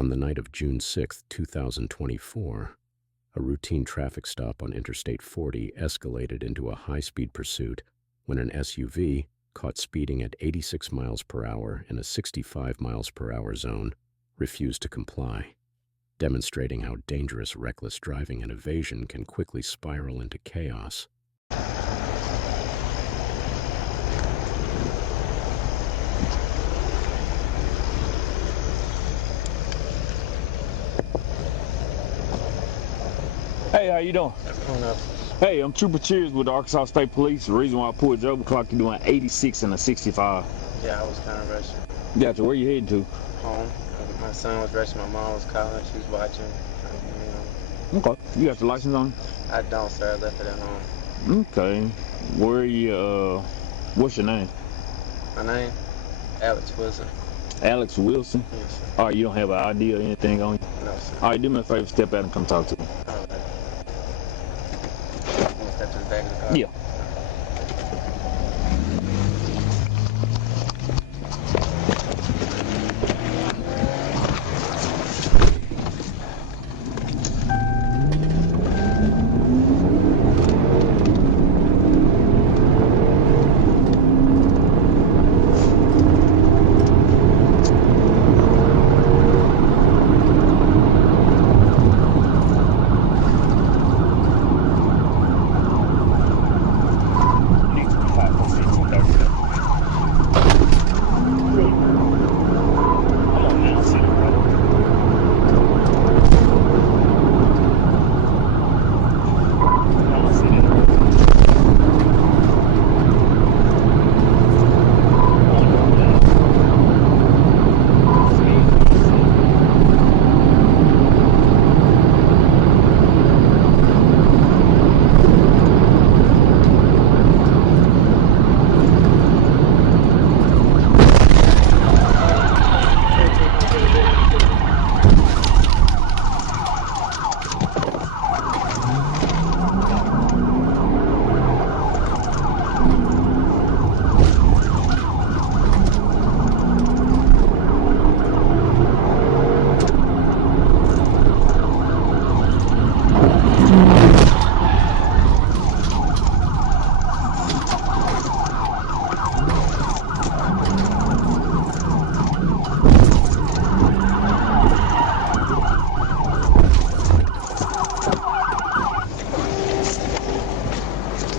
On the night of June 6, 2024, a routine traffic stop on Interstate 40 escalated into a high-speed pursuit when an SUV, caught speeding at 86 miles per hour in a 65 miles per hour zone, refused to comply, demonstrating how dangerous reckless driving and evasion can quickly spiral into chaos. Hey, how you doing? Hey, I'm Trooper Cheers with the Arkansas State Police. The reason why I pulled you over, clock you doing 86 and a 65. Yeah, I was kind of rushing. Gotcha. Where you heading to? Home. My son was rushing. My mom was calling. She was watching. Okay. You got your license on? I don't, sir. I left it at home. Okay. Where you, what's your name? My name? Alex Wilson. Alex Wilson? Yes, sir. Alright, you don't have an ID or anything on you? No, sir. Alright, do me a favor, step out and come talk to me. All right. You want to step to the back of the car? Yeah.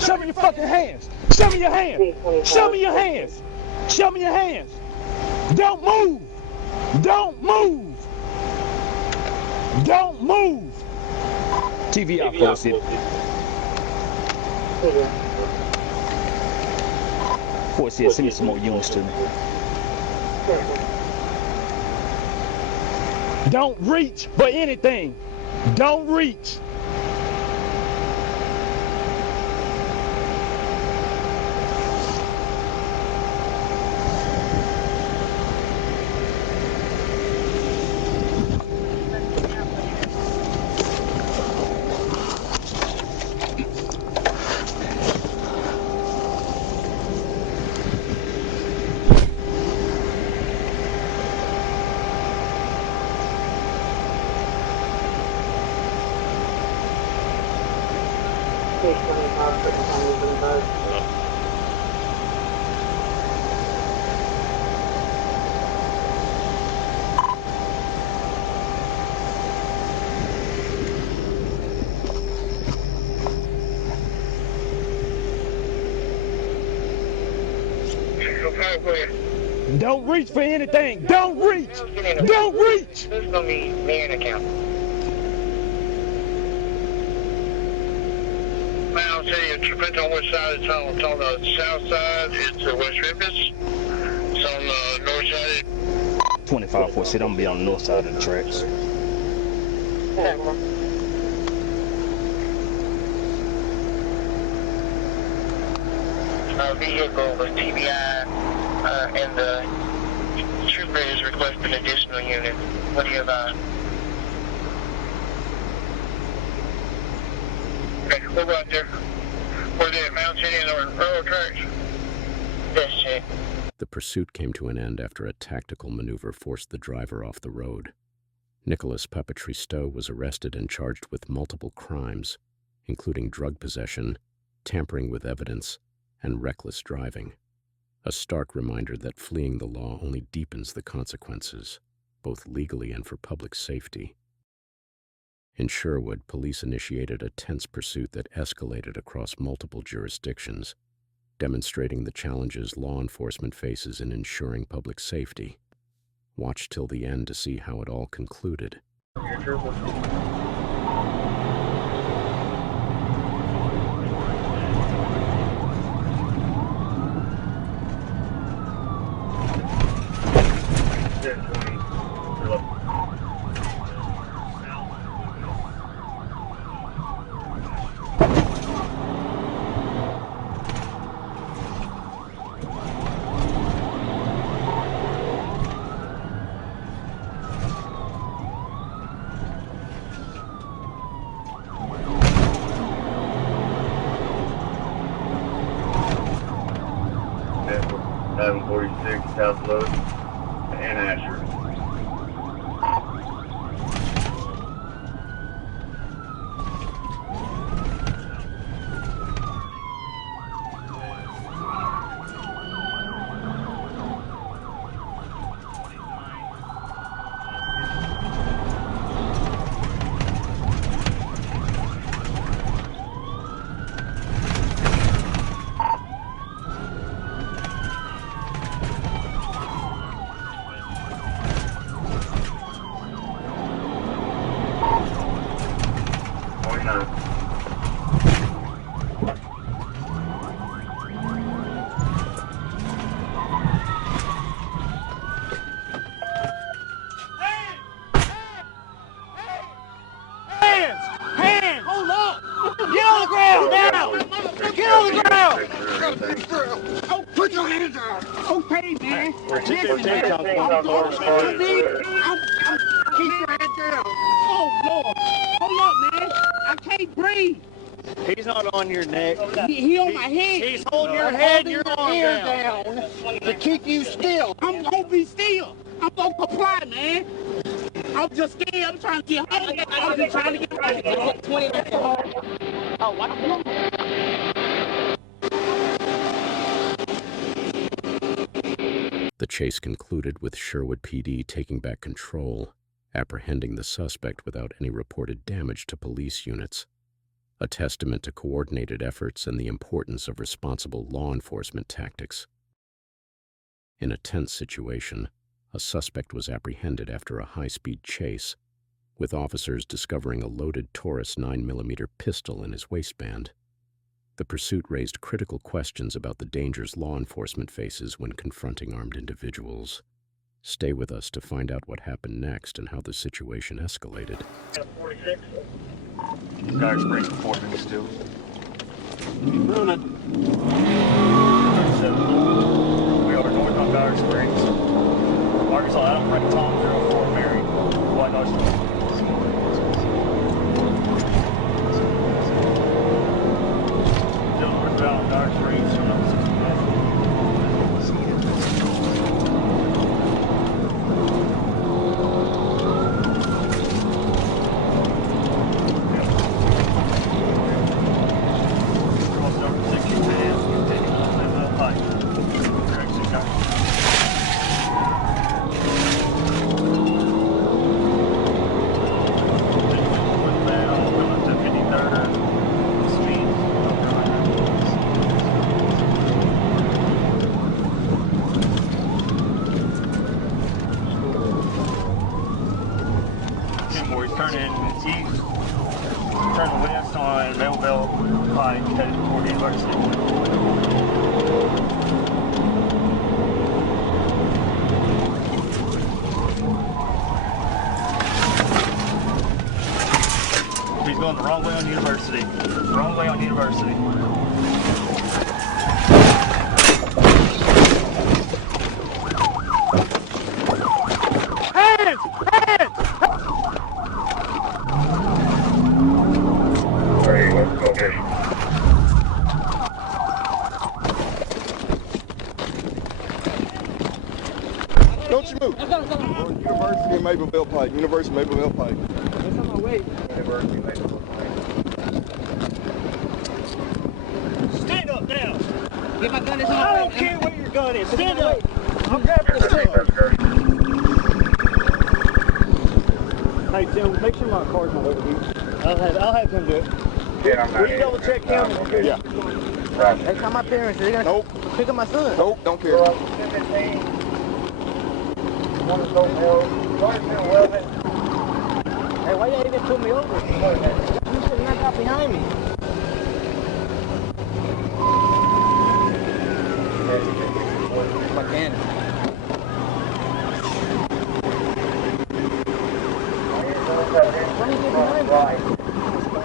Show me your fucking hands! Show me your hands! Show me your hands! Show me your hands! Don't move! Don't move! Don't move! TV out for us, Force here, send me some more units to me. Don't reach for anything! Don't reach! Don't reach for anything. Don't reach. Don't reach. This is gonna be me and account. Man, I'll tell you, it depends on which side it's on. It's on the south side. It's West Memphis. It's on the north side. 25 4 sit. I'm gonna be on the north side of the tracks. Vehicle with TBI, and the trooper is requesting additional unit. What do you have? Okay, we'll go out there. Were they at Mount City or railroad tracks? Yes, check. The pursuit came to an end after a tactical maneuver forced the driver off the road. Nicholas Papatristo was arrested and charged with multiple crimes, including drug possession, tampering with evidence, and reckless driving. A stark reminder that fleeing the law only deepens the consequences, both legally and for public safety. In Sherwood, police initiated a tense pursuit that escalated across multiple jurisdictions, demonstrating the challenges law enforcement faces in ensuring public safety. Watch till the end to see how it all concluded. Seven 46 South Load and Asher. Hands! Hold up! Get on the ground now! Get on the ground! Oh, put your hands down! Okay, man. Listen, man. taking off the horse party. Keep your head down. Oh, Lord. Hold up, man. I can't breathe. He's not on your neck. He on my head. He's holding your head and your arm ear down. down to keep you still. I'm gonna be still. I'm gonna comply, man. I'm just scared. I'm trying to get home. I'm just trying to get home. 20 minutes home. Oh, what? The chase concluded with Sherwood PD taking back control, apprehending the suspect without any reported damage to police units. A testament to coordinated efforts and the importance of responsible law enforcement tactics. In a tense situation, a suspect was apprehended after a high-speed chase, with officers discovering a loaded Taurus 9mm pistol in his waistband. The pursuit raised critical questions about the dangers law enforcement faces when confronting armed individuals. Stay with us to find out what happened next and how the situation escalated. 46. Dire Springs 4 minutes too. Running. 37. We are north on Dire Springs. Arkansas Adam Frank Tom 04 Mary. White Dodge. Still northbound Dire Springs. Showing up 60. Turning east, turning west on Melville Pike, headed toward the university. He's going the wrong way on University. Wrong way on University. Hands! Hands! Okay. Don't you move. University, man. Mapleville Pike. University Mapleville Pike. It's on my way. University, Mapleville Pike. Stand up now. Get my gun. It's on I my don't way. care where your gun is. Stand up. I'm grabbing the truck. Hey, Tim, make sure my car's not over here. I'll have him do it. Yeah, I'm not Will you double check him? Yeah. Right. Hey, call my parents. They're gonna Nope. pick up my son. Nope, don't care. One is no more. One is in Weldon. Hey, why you even pull me over? You should not got behind me. Bacana. Why you get behind me?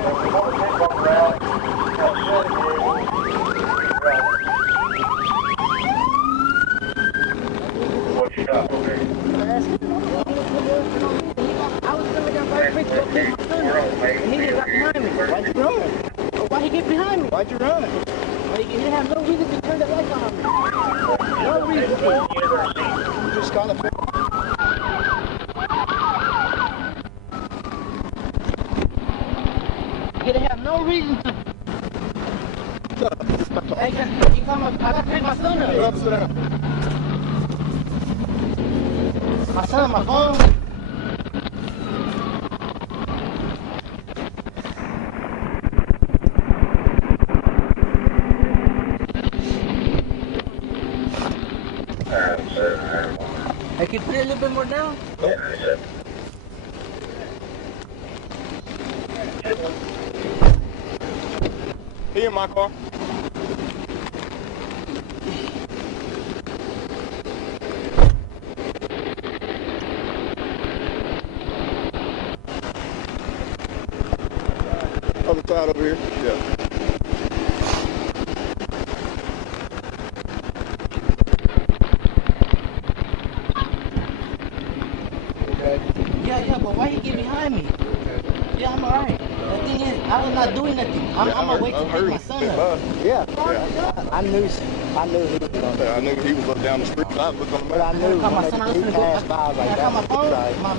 What shop over here? I was coming down by the bridge to go pick my son up, and he just got behind me. Why'd you run? Why'd he get behind me? Why'd you run? Well, he didn't have no reason to turn the lights on me. No reason to. You just got a You didn't have no reason to. Hey, you come up, I gotta pick my son up. My son, my phone. Hey, can you put it a little bit more down? He in my car. Other side over here. Yeah. Yeah, but why you get behind me? Yeah, I'm alright. The thing is, I was not doing nothing. I'm on my way to pick my son up. Yeah. I knew he was going to. I knew he was up down the street. I looked on the But I map. knew my son, I was going to go. I got my phone.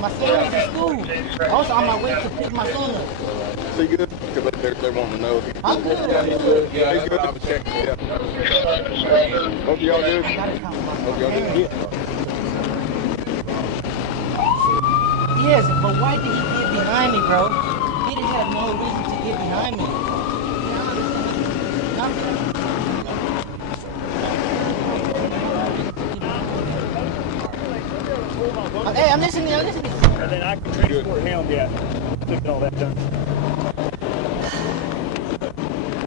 My son was in school. I was on my way to pick my son up. Is he good? Because they're wanting to know if he's I'm good. Yeah, he's good. Yeah, he's good. Yeah. Both of y'all good? I gotta count my Both of y'all good? Yeah. Yes, but why did he get behind me, bro? He didn't have no reason to get behind me. Hey, I'm listening. And then I can transport him, yeah. Took all that done.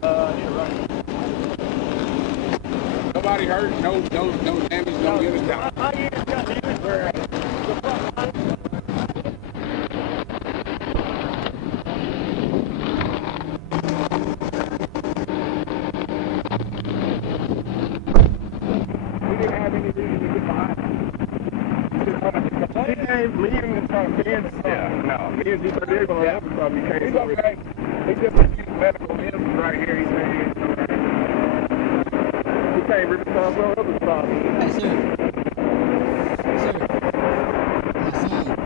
I need a run. Nobody hurt, no damage, no units down. My unit got damaged where We didn't have any reason to get behind. Me and no, me and G30 are going to have to probably change. He's okay. He just refused medical bills right here. He said he can't rip the top well other stuff. Hey, sir. Sir. My son.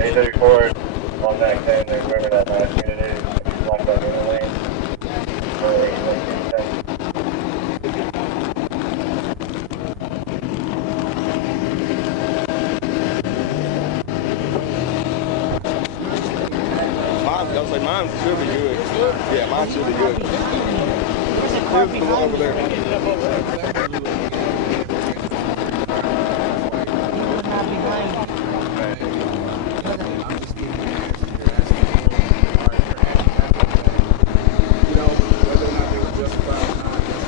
A34 on that 10, they're wherever that last unit is. It's locked on the lane. Or 8, say mine should be good. Yeah, mine should be good. There's a car Here's the one behind over me. there. He was not behind me.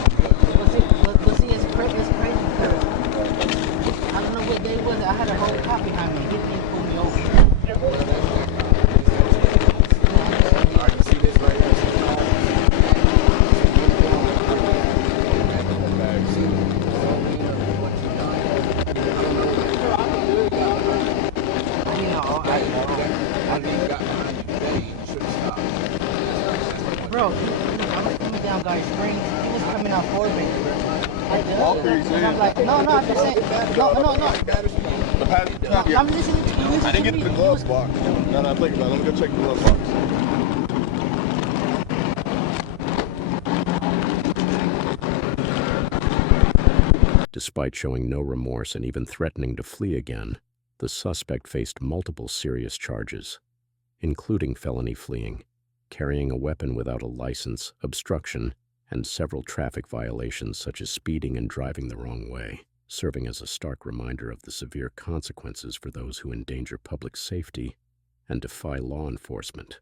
But see, it's crazy because I don't know what day it was. I had a whole cop behind me. He didn't pull me over. Bro, I was coming down Garden Springs. He was coming out Fort Bend. And I'm like, no, I'm just saying, no. The pattern. No, Yeah. I'm listening to you. I didn't get to the glove box. Now that I think about it, let me go check the glove box. Despite showing no remorse and even threatening to flee again, the suspect faced multiple serious charges, including felony fleeing, carrying a weapon without a license, obstruction, and several traffic violations such as speeding and driving the wrong way, serving as a stark reminder of the severe consequences for those who endanger public safety and defy law enforcement.